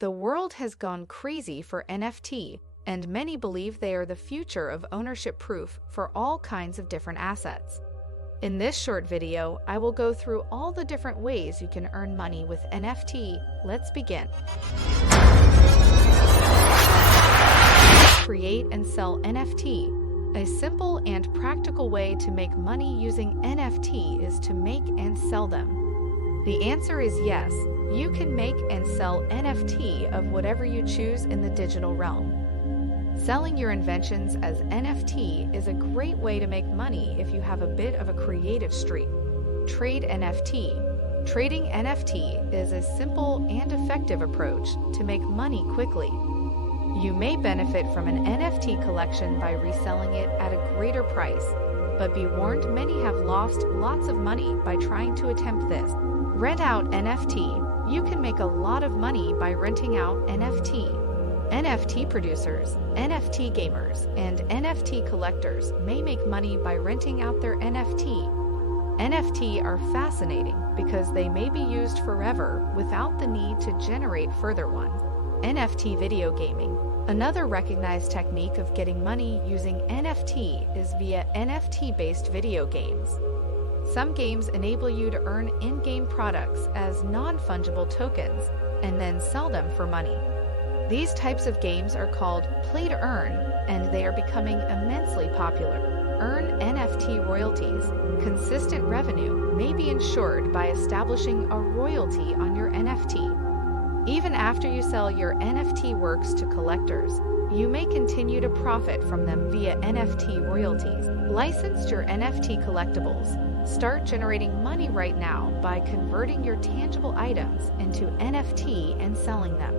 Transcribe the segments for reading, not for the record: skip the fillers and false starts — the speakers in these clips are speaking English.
The world has gone crazy for NFT, and many believe they are the future of ownership proof for all kinds of different assets. In this short video, I will go through all the different ways you can earn money with NFT. Let's begin. Create and sell NFT. A simple and practical way to make money using NFT is to make and sell them. The answer is yes, you can make and sell NFT of whatever you choose in the digital realm. Selling your inventions as NFT is a great way to make money if you have a bit of a creative streak. Trade NFT. Trading NFT is a simple and effective approach to make money quickly. You may benefit from an NFT collection by reselling it at a greater price, but be warned, many have lost lots of money by trying to attempt this. Rent out NFT. You can make a lot of money by renting out NFT. NFT producers, NFT gamers, and NFT collectors may make money by renting out their NFT. NFT are fascinating because they may be used forever without the need to generate further ones. NFT video gaming. Another recognized technique of getting money using NFT is via NFT-based video games. Some games enable you to earn in-game products as non-fungible tokens and then sell them for money. These types of games are called play-to-earn, and they are becoming immensely popular. Earn NFT royalties. Consistent revenue may be ensured by establishing a royalty on your NFT. Even after you sell your NFT works to collectors, you may continue to profit from them via NFT royalties. License your NFT collectibles. Start generating money right now by converting your tangible items into NFT and selling them.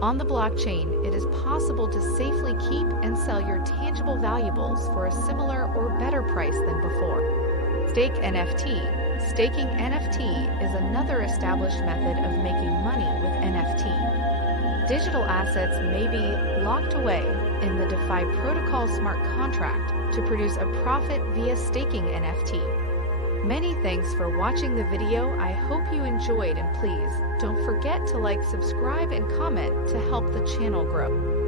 On the blockchain, it is possible to safely keep and sell your tangible valuables for a similar or better price than before. Stake NFT. Staking NFT is another established method of making money with NFT. Digital assets may be locked away in the DeFi protocol smart contract to produce a profit via staking NFT. Many thanks for watching the video. I hope you enjoyed, and please don't forget to like, subscribe, and comment to help the channel grow.